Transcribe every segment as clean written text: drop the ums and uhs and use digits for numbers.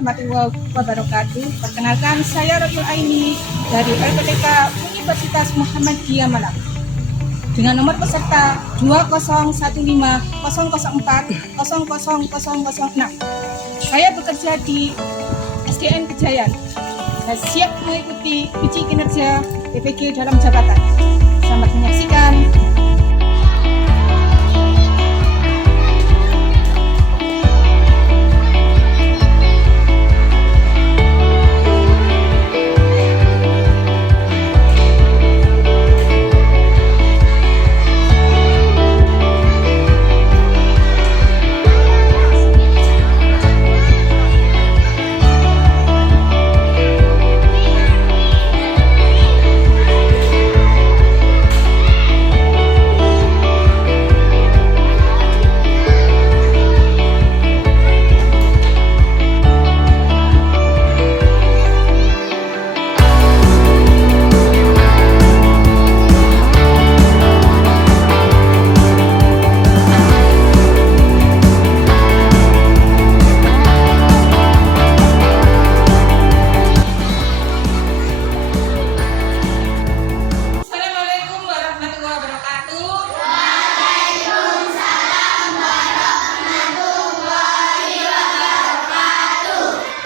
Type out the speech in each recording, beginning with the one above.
warahmatullahi wabarakatuh. Perkenalkan, saya Rotul Aini dari LPTK Universitas Muhammadiyah Malang dengan nomor peserta 2015004000006. Saya bekerja di SDN Kejayaan dan siap mengikuti uji kinerja PPG dalam jabatan. Selamat menyaksikan.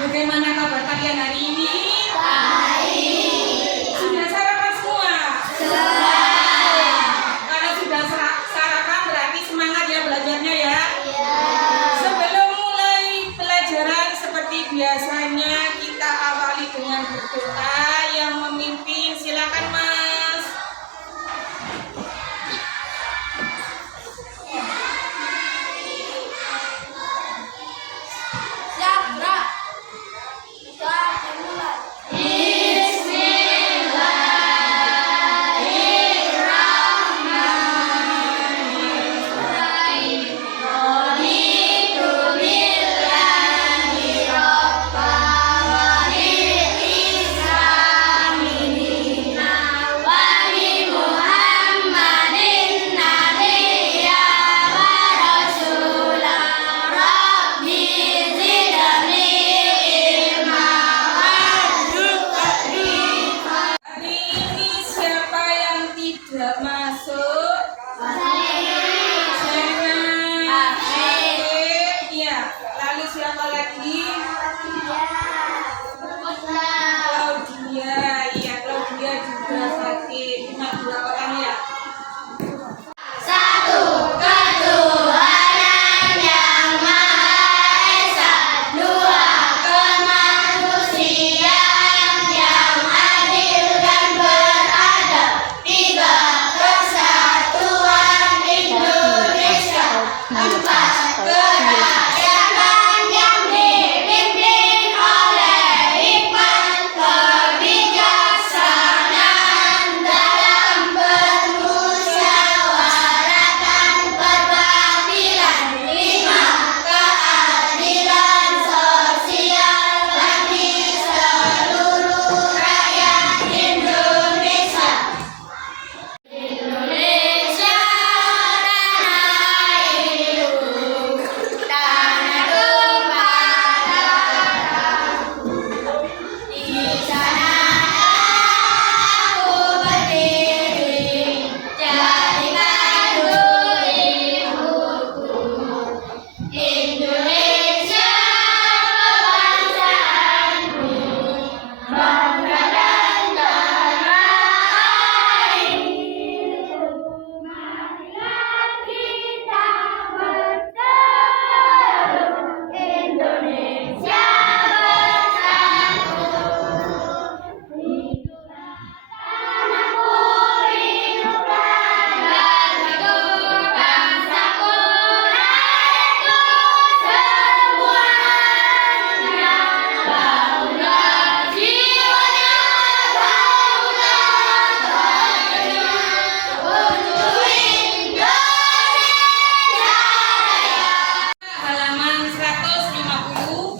Bagaimana kabar kalian hari ini? Baik. Sudah sarapan semua? Sudah. Kalau sudah sarapan berarti semangat ya belajarnya ya? Iya. Sebelum mulai pelajaran seperti biasanya kita awali dengan berdoa. Yang memimpin silakan Mas. Tidak masuk. Iya. Lalu siapa lagi? Claudia. Iya, Claudia juga sakit. Cuma 2 orang ya.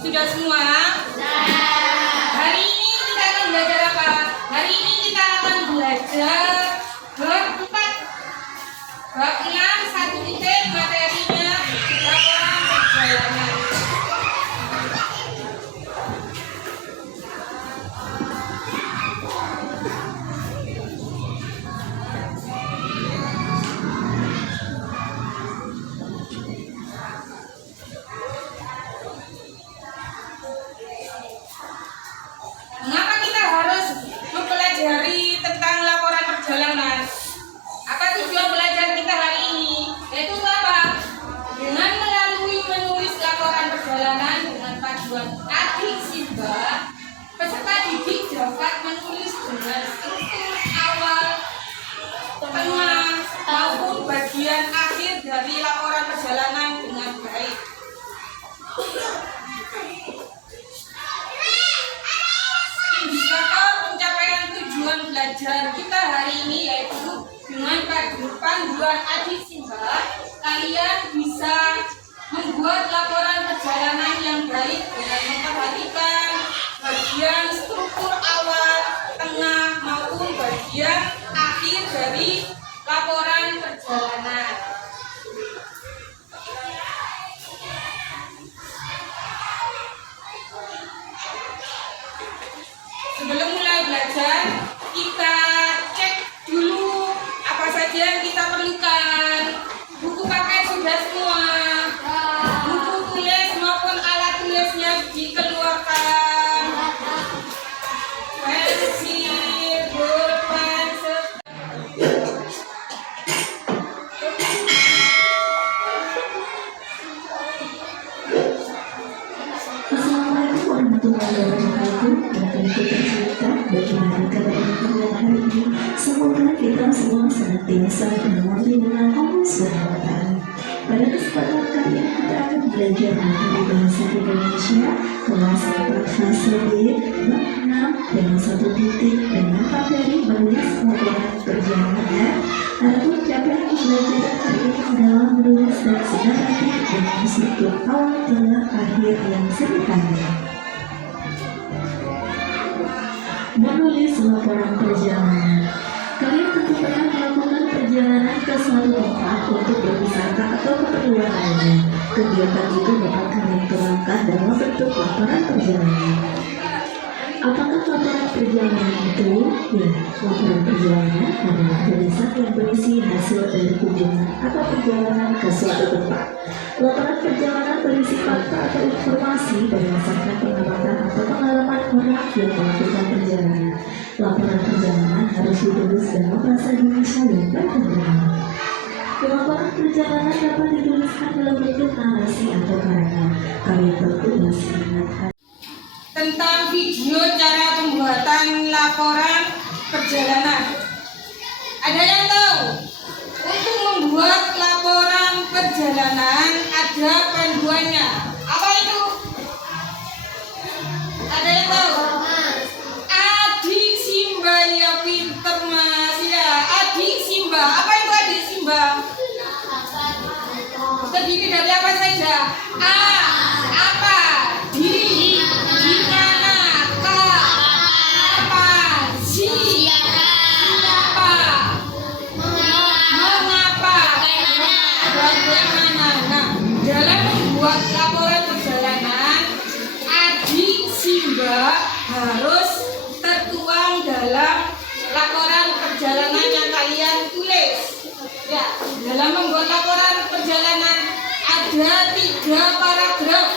Sudah semua? Hari ini kita akan belajar apa? Hari ini kita akan belajar bab 4. Bab 6, 1 titik materinya laporan perjalanan. tengah, maupun bagian akhir dari laporan perjalanan dengan baik. Indikator pencapaian tujuan belajar kita hari ini yaitu dengan panduan Adi Simba, kalian bisa membuat laporan perjalanan yang baik dengan memperhatikan bagian struktur awal, tengah, maupun bagian akhir dari laporan perjalanan. Sebelum mulai belajar, kita cek dulu apa saja yang kita perlukan. Buku paket sudah semua. Buku tulis maupun alat tulisnya dikeluarkan. Pensil, pulpen, Assalamualaikum warahmatullahi wabarakatuh. Akan kita cerita bagaimana keadaan kita hari ini. Semoga kita semua senantiasa mengenal dengan Allah SWT. Pada kesempatan kali ini kita akan belajar mengenai bahasa Indonesia kelas 4 fase B bab 6 dengan 1 titik dengan materi menulis laporan perjalanan. Adapun capaian pembelajaran hari ini adalah menulis dan sinaratif dengan struktur awal, tengah, akhir yang sederhana. Menulis laporan perjalanan. Kalian tentu pernah melakukan perjalanan ke suatu tempat untuk berwisata atau keperluan lainnya. Kegiatan itu dapat kalian tuangkan dalam bentuk laporan perjalanan. Apakah laporan perjalanan itu? Ya, laporan perjalanan adalah tulisan yang berisi hasil dari kunjungan atau perjalanan ke suatu tempat. Laporan perjalanan berisi fakta atau informasi berdasarkan pengamatan atau pengalaman orang yang melakukan perjalanan. Laporan perjalanan harus ditulis dalam bahasa Indonesia yang terkenal. Laporan perjalanan dapat dituliskan dalam bentuk narasi atau karangan. Kalian tentu masih ingat tentang video cara pembuatan laporan perjalanan. Ada yang tahu? Untuk membuat laporan perjalanan ada panduannya. Apa itu? Ada yang tahu? Adik Simba ya pinter mas ya. Adik Simba. Apa itu adik Simba? Terdiri dari apa saja? A. Apa? Di. Di mana? K. Apa? Si. Siapa? Mengapa? Bagaimana? Nah, dalam membuat laporan perjalanan, Adik Simba harus tertuang dalam laporan perjalanan yang kalian tulis. Ya, dalam membuat laporan perjalanan ada 3 paragraf.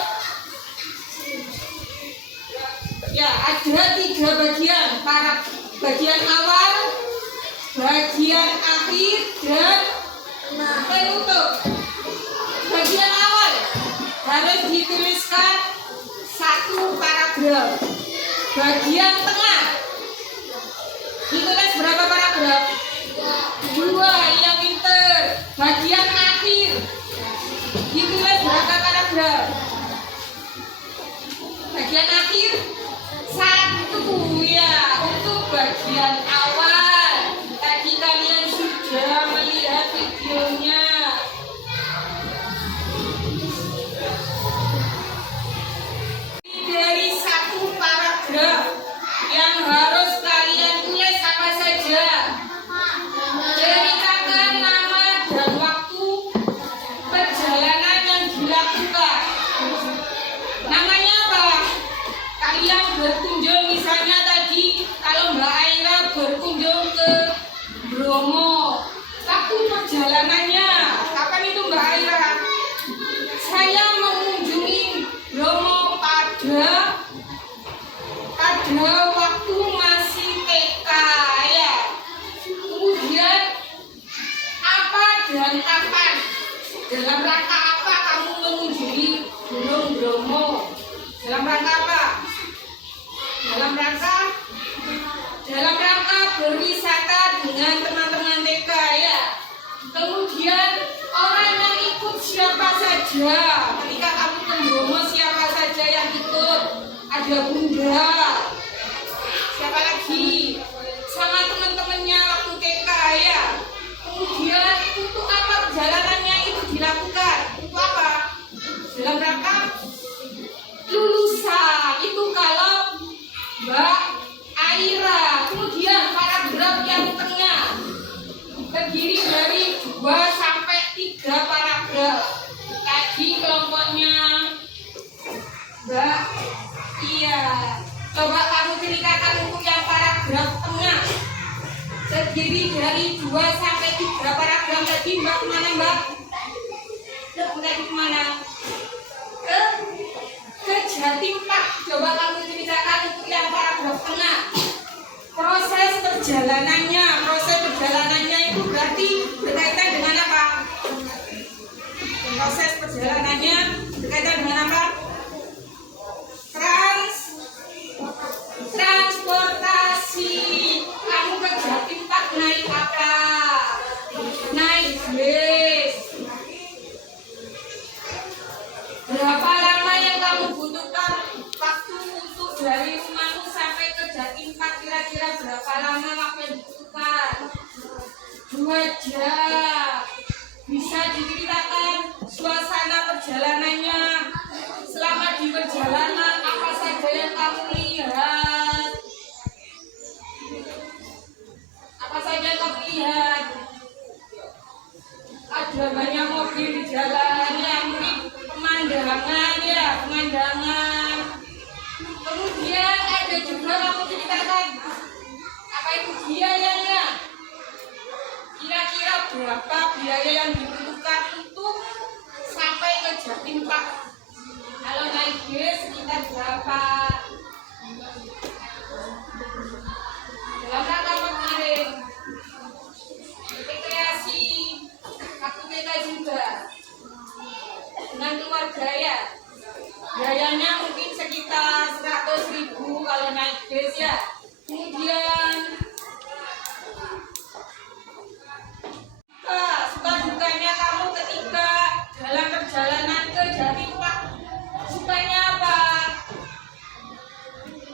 Ya, ada 3 bagian. Bagian awal, bagian akhir, dan penutup. Bagian awal harus dituliskan 1 paragraf. Bagian tengah ditulis berapa paragraf? 2, yang pinter. Bagian akhir ditulis berapa paragraf? Bagian akhir 1 ya. Untuk bagian awal tadi kalian sudah melihat videonya. Dari 1 paragraf yang harus kalian tulis apa saja? Ceritakan nama dan waktu perjalanan yang dilakukan. Namanya apa? Kalian berkunjung, misalnya tadi kalau Mbak Aira berkunjung ke Bromo. Waktu perjalanannya kapan itu Mbak Aira? Saya mengunjungi Bromo pada waktu masih TK ya. Kemudian apa dan kapan? Dalam rangka apa kamu mengunjungi Gunung Bromo? Dalam rangka apa? Dalam rangka berwisata dengan teman-teman TK saja. Ketika kamu ke Bromo, siapa saja yang ikut? Ada Bunda. Siapa lagi? Sama teman-temannya waktu TK ya. Kemudian untuk apa perjalanannya itu dilakukan? Untuk apa? Dalam rangka lulusan. Itu kalau Mbak Aira. Kemudian paragraf yang tengah terdiri dari 2 sampai 3 paragraf. Tadi kelompoknya Mbak, iya. Coba kamu ceritakan untuk yang paragraf tengah. Terdiri dari 2 sampai 3 paragraf. Tadi Mbak kemana Mbak? Tadi kemana? Ke Jatim Pak. Coba kamu ceritakan untuk yang paragraf tengah. Proses perjalanannya itu berarti berkaitan dengan apa? Proses perjalanannya berkaitan dengan apa? Transportasi. Kamu ke Jatim Pak naik apa? Naik bis. Berapa lama yang kamu butuhkan waktu untuk dari rumahmu sampai ke Jatim Pak? Kira-kira berapa lama waktu yang dibutuhkan? 2 jam. Bisa diceritakan suasana perjalanannya. Selama di perjalanan apa saja yang kamu lihat? Apa saja yang kamu lihat? Ada banyak mobil di jalan ya, mungkin pemandangan. Kemudian ada juga kamu ceritakan apa itu biayanya. Kira-kira berapa biaya yang dibutuhkan untuk sampai ke Jatim Pak? Kalau naik bis sekitar berapa? Dalam rangka kemarin rekreasi waktu kita juga dengan keluarga ya. Biayanya mungkin sekitar 100.000 kalau naik bis ya. Kemudian suka dukanya kamu ketika dalam perjalanan ke Jatim Pak. Sukanya apa?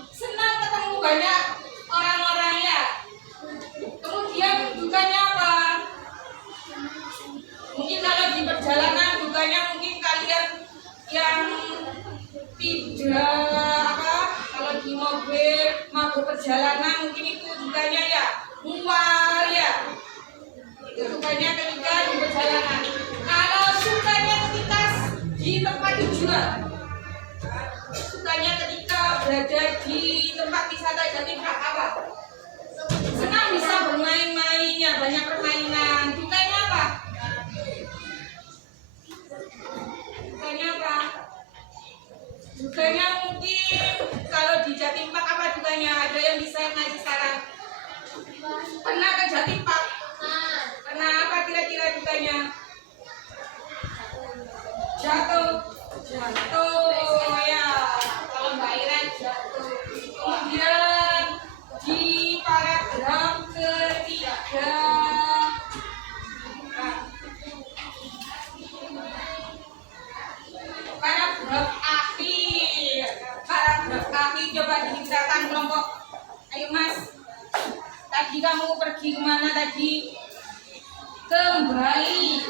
Senang ketemu banyak orang-orang ya. Kemudian dukanya apa? Mungkin kalau di perjalanan dukanya mungkin kalian yang tidak apa, kalau di mobil mabuk perjalanan mungkin itu dukanya ya mual ya. Itu sukanya ketika di perjalanan. Kalau sukanya ketika di tempat tujuan, sukanya ketika berada di tempat wisata Jatim Pak apa? Senang bisa bermain-mainnya, banyak permainan. Dukanya apa? Dukanya apa? Dukanya mungkin kalau di Jatim Pak apa dukanya? Ada yang bisa ngasih saran? Pernah ke Jatim Pak? Kenapa kira-kira dukanya? Jatuh ya. Kalau Mbak Ira jatuh. Kemudian di paragraf ketiga, paragraf akhir coba diceritakan kelompok. Ayo Mas, tadi kamu pergi kemana tadi? Kembali.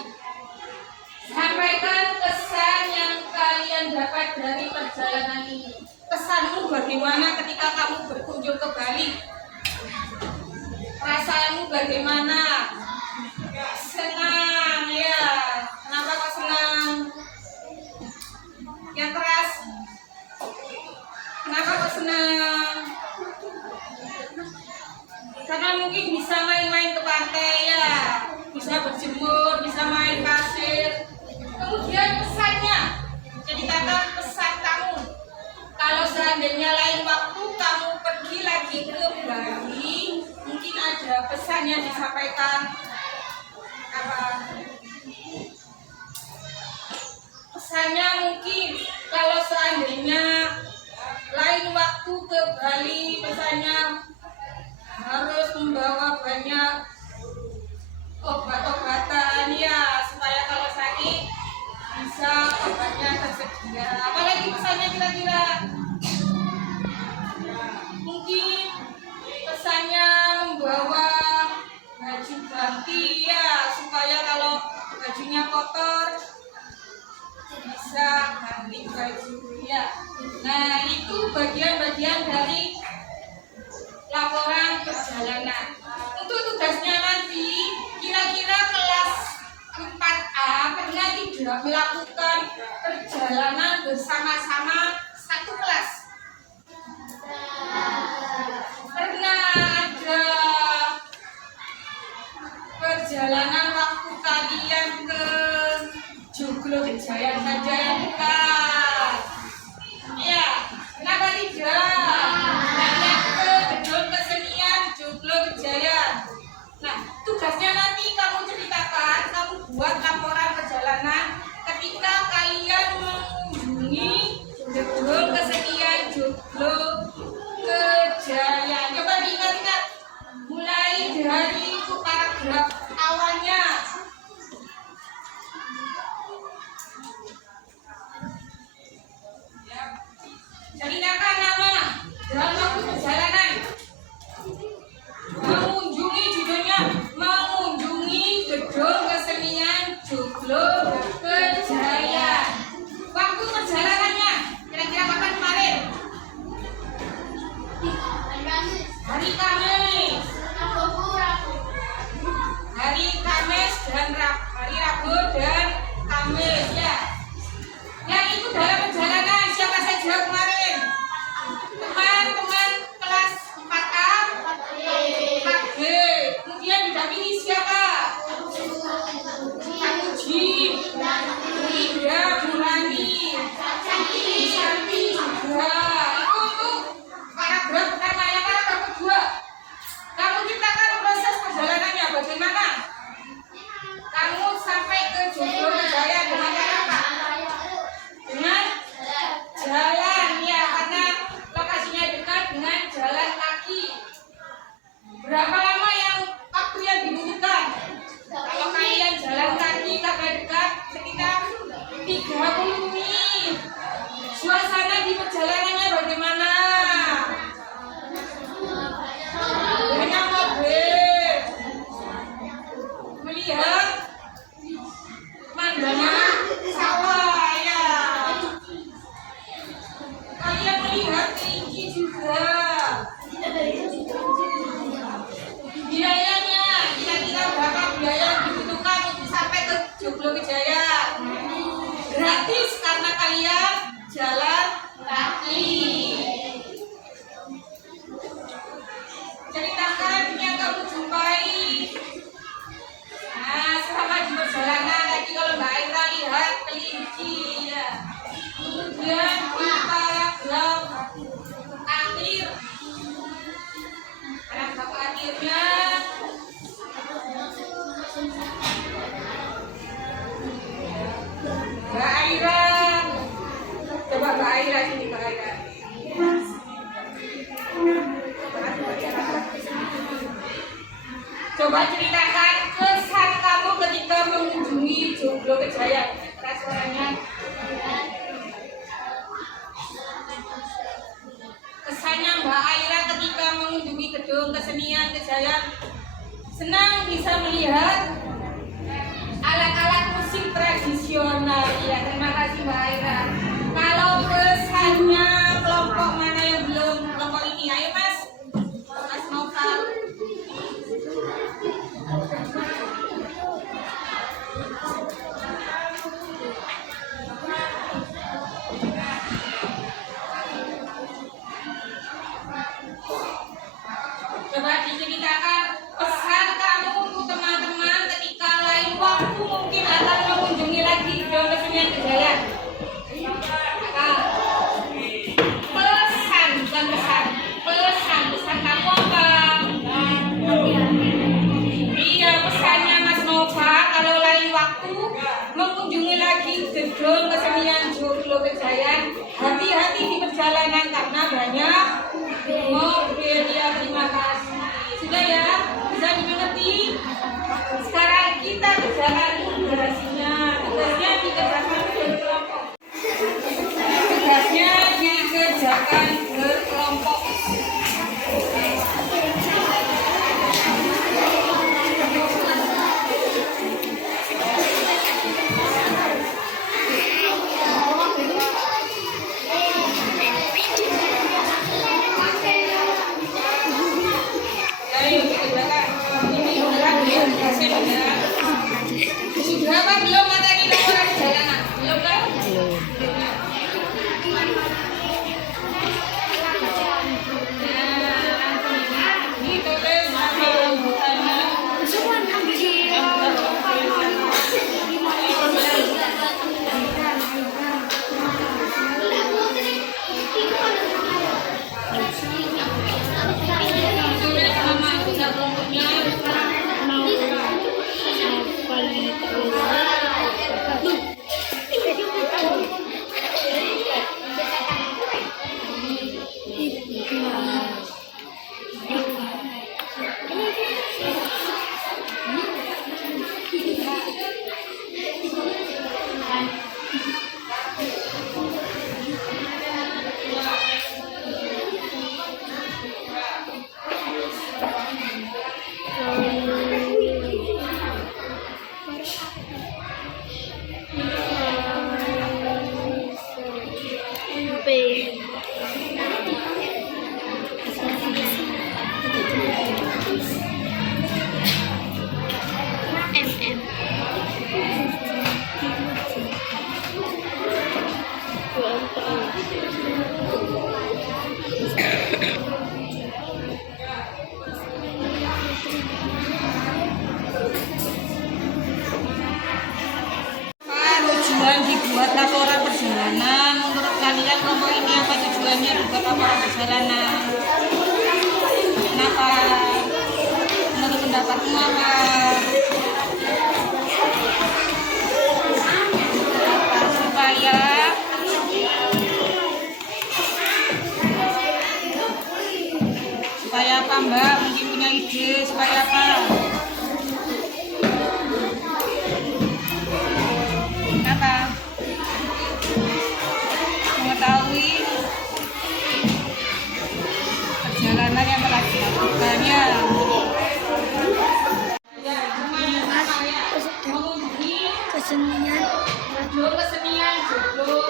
Sampaikan kesan yang kalian dapat dari perjalanan ini. Kesanmu bagaimana ketika kamu berkunjung ke Bali? Perasaanmu bagaimana? Senang ya. Kenapa kok senang? Yang keras. Kenapa kok senang? Karena mungkin bisa main-main ke pantai ya. Bisa berjemur, bisa main pasir. Kemudian pesannya, ceritakan pesan kamu. Kalau seandainya lain waktu kamu pergi lagi ke Bali, mungkin ada pesan yang disampaikan. Apa? Pesannya mungkin kalau seandainya lain waktu ke Bali, pesannya harus membawa banyak obat-obatan ya, supaya kalau sakit bisa kira-kira? Mungkin pesannya membawa baju ganti ya, supaya kalau bajunya kotor bisa ganti baju ya. Nah, itu bagian-bagian dari laporan perjalanan. Untuk tugasnya nanti, kira-kira kelas 4A pernah tidak melakukan perjalanan bersama-sama satu kelas? Pernah ada perjalanan waktu kalian ke Joglo Kejayaan saja yang bukan? Iya, kenapa tidak? Kalian ke gedung kesenian Joglo Kejayaan. Nah, tugasnya nanti kamu ceritakan, kamu buat laporan perjalanan ketika kalian mengunjungi gedung kesenian Joglo Kejayaan. Coba diingat-ingat, mulai dari itu paragraf awalnya. Ceritakan nama dalam waktu perjalanan. Mengunjungi, judulnya mengunjungi gedung kesenian Joglo Kejayaan. Waktu perjalanannya kira-kira kapan kemarin? Hari Kamis. Hari Kamis dan hari Rabu dan Kamis ya. Yang itu dalam perjalanan siapa saja kemarin? Teman-teman kelas 4A, 4B. Kemudian didampingi siapa? Kak Uji, Ida, Burani, Santi juga. Itu untuk paragraf pertama. Yang paragraf kedua, kamu ceritakan proses perjalanannya bagaimana? Kamu sampai ke Joglo Kejayaan dengan cara apa? Dengan jalan ya, karena lokasinya dekat dengan jalan kaki. Berapa lama yang waktu yang dibutuhkan? Kalau kalian jalan kaki karena dekat, sekitar 30 menit. Suasana di perjalanannya bagaimana? Banyak mobil. Melihat pemandangan sawah ya. Kalian melihat kelinci juga. Biayanya kira-kira berapa biaya yang dibutuhkan untuk sampai ke Joglo Kejayaan? Gratis karena kalian jalan kaki. Ceritakan yang kamu jumpai. Nah, selama di perjalanan tadi kalau Mbak Aira lihat kelinci ya. Kemudian di paragraf akhir, paragraf akhirnya Mbak Aira, coba Mbak Aira sini Mbak Aira. Coba ceritakan kesan kamu ketika mengunjungi Joglo Kejayaan. Keras suaranya. Kesannya Mbak Aira ketika mengunjungi gedung kesenian Kejayaan. Senang bisa melihat alat-alat musik tradisional. Ya, terima kasih Mbak Aira. Kalau kesannya kelompok mana yang belum kelompok ini? Ayo Mas. Mas Novel. Coba diceritakan pesan kamu untuk teman-teman ketika lain waktu mungkin akan mengunjungi lagi gedung kesenian Kejayaan. Pesan, bukan pesan. Pesan kamu apa? Iya, pesannya Mas Nova kalau lain waktu mengunjungi lagi gedung kesenian Joglo Kejayaan, hati-hati di perjalanan karena banyak mobil. Ya, terima kasih. Sudah ya, bisa dimengerti. Sekarang kita kerjakan tugasnya. Tugasnya dikerjakan dari kelompok. tugasnya dikerjakan berkelompok. Ayo dikerjakan. Ini berat belum hasilnya. Sudah apa belum materi laporan perjalanan? Belum kan? Ditulis nama anggotanya. Ditulis nama anggota kelompoknya. Tujuan dibuat laporan perjalanan. Menurut kalian kelompok ini apa tujuannya dibuat laporan perjalanan? Kenapa? Menurut pendapatmu apa? Supaya apa Mbak? Mungkin punya ide supaya apa? Apa? Mengetahui perjalanan yang telah dilakukan ya. Kesenian Kesenian judul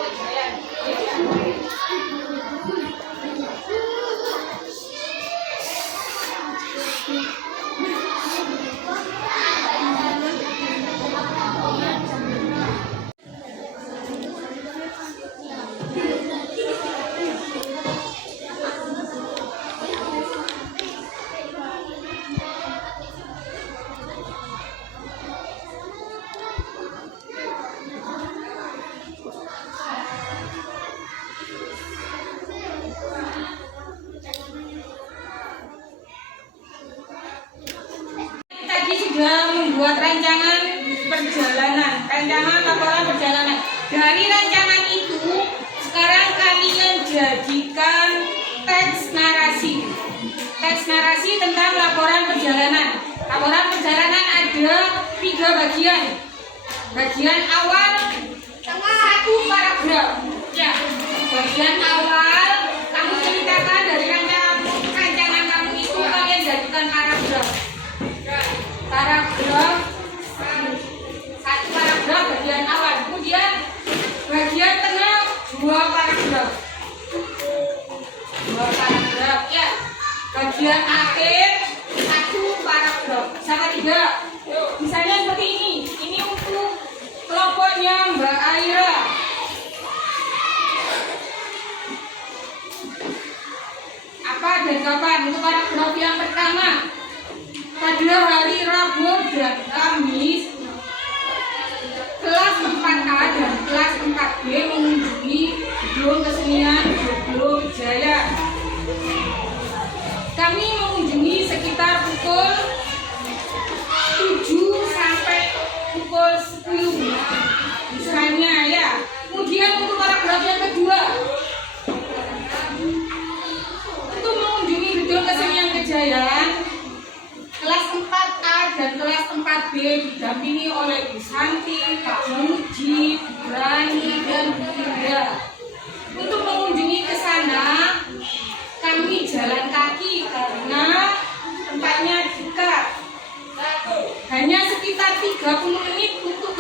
tadi sudah membuat rancangan perjalanan, rancangan laporan perjalanan. Dari rancangan itu, sekarang kalian jadikan teks narasi. Teks narasi tentang laporan perjalanan. Laporan perjalanan ada 3 bagian. Bagian awal, satu paragraf. Ya, bagian awal kamu ceritakan dari rancangan kamu itu kalian jadikan paragraf. Paragraf, satu paragraf bagian awal, kemudian bagian tengah 2 paragraf, 2 paragraf ya. Bagian akhir 1 paragraf. Sama tidak? Misalnya seperti ini untuk kelompoknya Mbak Aira. Apa dan kapan? Untuk paragraf yang pertama, pada hari Rabu dan Kamis, kelas 4A dan kelas 4B mengunjungi gedung kesenian Joglo Wijaya. Kami mengunjungi sekitar pukul 7 sampai pukul 10. Misalnya ya. Kemudian untuk paragraf yang kedua, untuk mengunjungi gedung kesenian Kejayaan, kelas 4A dan kelas 4B didampingi oleh Bu Santi, Pak Muji, Bu Rani, dan Bu Indra. Untuk sana kami jalan kaki karena tempatnya dekat. Hanya sekitar 30 menit untuk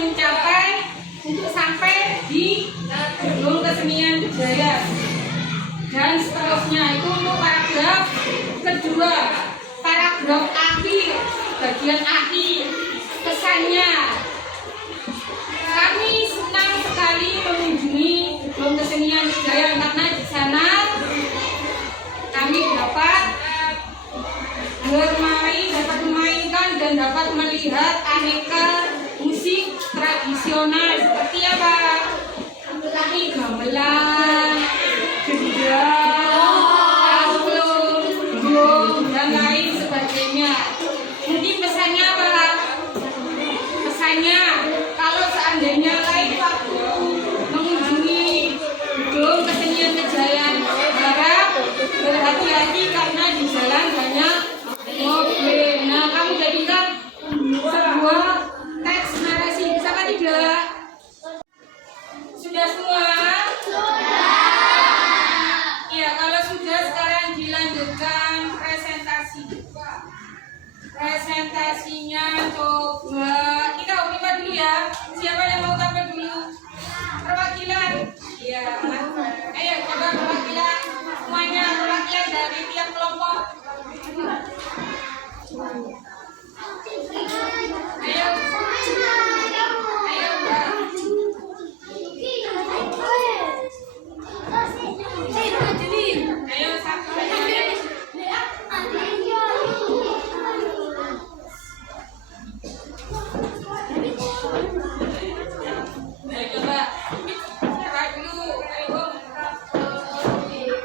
sampai di Gedung Kesenian Kejaya. Dan seterusnya itu untuk paragraf kedua, paragraf akhir, bagian akhir. Pesannya, kami senang sekali mengunjungi Gedung Kesenian Kejaya karena di sana kami dapat memainkan dan dapat melihat aneka musik tradisional seperti apa? Seperti gamelan, gendang, angklung, drum, dan lain sebagainya. Mungkin pesannya apa? Pesannya, kalau seandainya lain waktu mengunjungi Gedung Kesenian Kejaya, harap berhati-hati karena di jalan banyak mobil. Nah, kamu jadikan sebuah teks narasi, sama tidak? Sudah semua? Ya, kalau sudah sekarang dilanjutkan presentasi. Presentasinya coba kita upipat dulu ya. Siapa yang mau tampil dulu? Perwakilan. Ya. Ayo coba perwakilan semuanya, perwakilan dari tiap kelompok. Ayo. Ayo, Mbak. Ayo, satu lagi. Ayo coba. Coba dulu. Ayo. Iya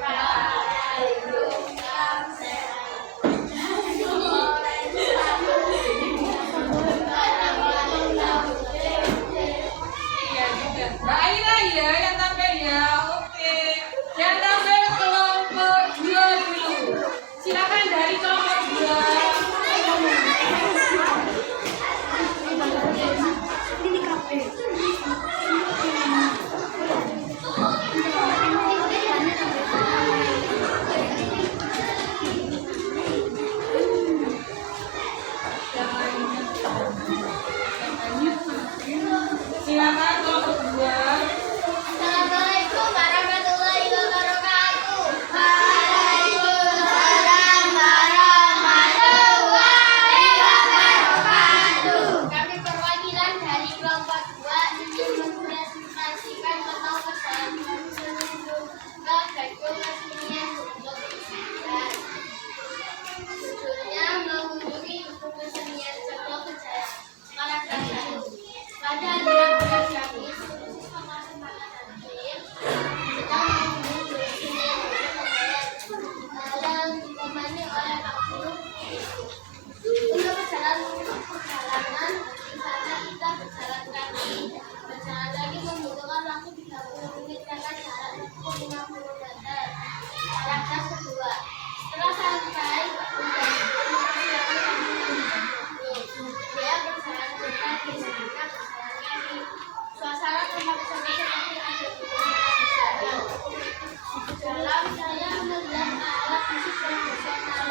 juga. Mbak Aira ya yang tampil ya. Oke. Yang tampil kelompok 2 dulu. Silakan dari kelompok 2. Silakan kelompok 2. Assalamualaikum warahmatullahi wabarakatuh. Waalaikumsalam warahmatullahi wabarakatuh. Kami perwakilan dari kelompok 2 ingin mempresentasikan tentang perjalanan menuju ke Gedung Kesenian Kejaya. Judulnya mengunjungi Gedung Kesenian Kejaya. Paragraf 1. Pada 15 Juni 1995 sedang mengunjungi Kesenian Kejaya dalam ditemani oleh Pak Guru. Untuk perjalanan di sana kita berjalan kaki. Berjalan kaki membutuhkan waktu 30 menit karena jarak tempuh 50 meter. Paragraf kedua. Setelah sampai dia berjalan ke kaki. Suasana tempat sepi seperti ada di dalam. Dalam saya melihat alat musik tradisional.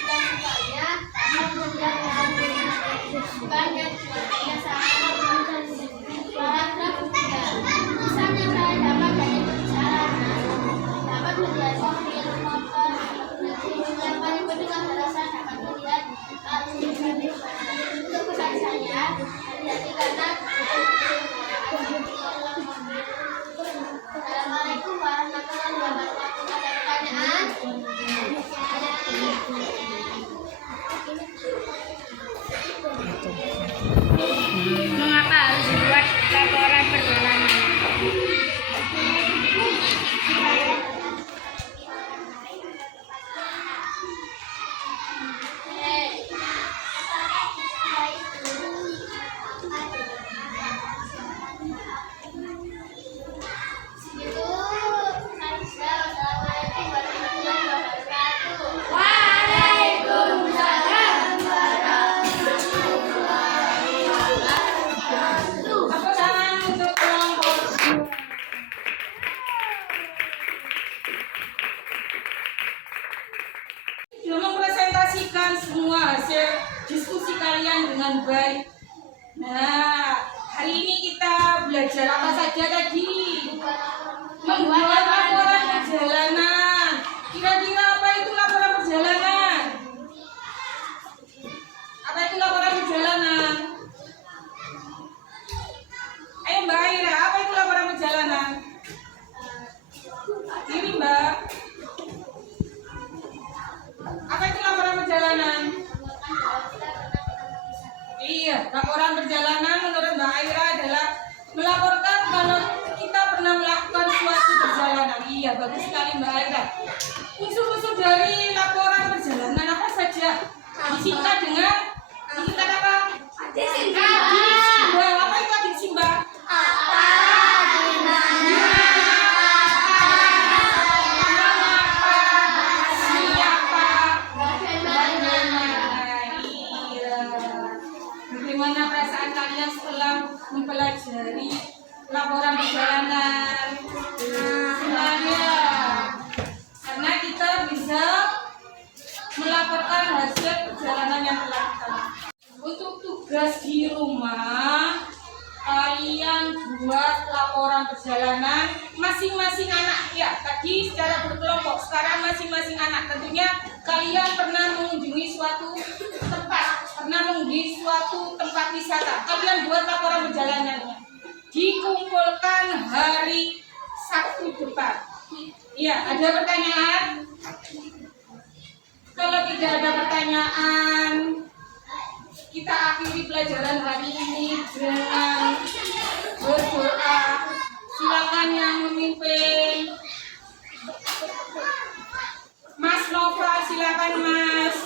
Dan sebagainya, saya melihat alat banyak suaranya sangat bagus. Paragraf 3. Misalnya saya dapat dari perjalanan, dapat melihat mobil, motor, yang paling penting adalah saya dapat melihat alat musik tradisional. Untuk pesan saya, hati-hati karena Assalamualaikum warahmatullahi wabarakatuh. Ada pertanyaan? Mengapa harus dibuat laporan perjalanan? semua hasil diskusi kalian dengan baik. Nah, hari ini kita belajar apa saja tadi? Membuat laporan perjalanan. Kira-kira apa itu laporan perjalanan? Apa itu laporan perjalanan? Ayo Mbak Aira, apa itu laporan perjalanan? Ini Mbak. Apa itu laporan perjalanan? Iya, laporan perjalanan menurut Mbak Aira adalah melaporkan kalau kita pernah melakukan suatu perjalanan. Iya, bagus sekali Mbak Aira. Unsur-unsur dari laporan perjalanan apa saja? Disingkat dengan apa? Adisimbah. Apa itu adisimbah? Bagaimana perasaan kalian setelah mempelajari laporan perjalanan? Semuanya, karena kita bisa melaporkan hasil perjalanan yang telah kita lakukan. Untuk tugas di rumah, kalian buat laporan perjalanan masing-masing anak. Ya, tadi secara berkelompok, sekarang masing-masing anak. Tentunya kalian pernah mengunjungi suatu tempat wisata. Kalian buat laporan perjalanannya. Dikumpulkan hari Sabtu depan. Iya, ada pertanyaan? Kalau tidak ada pertanyaan, kita akhiri pelajaran hari ini dengan berdoa. Silakan yang memimpin. Mas Nova, silakan Mas.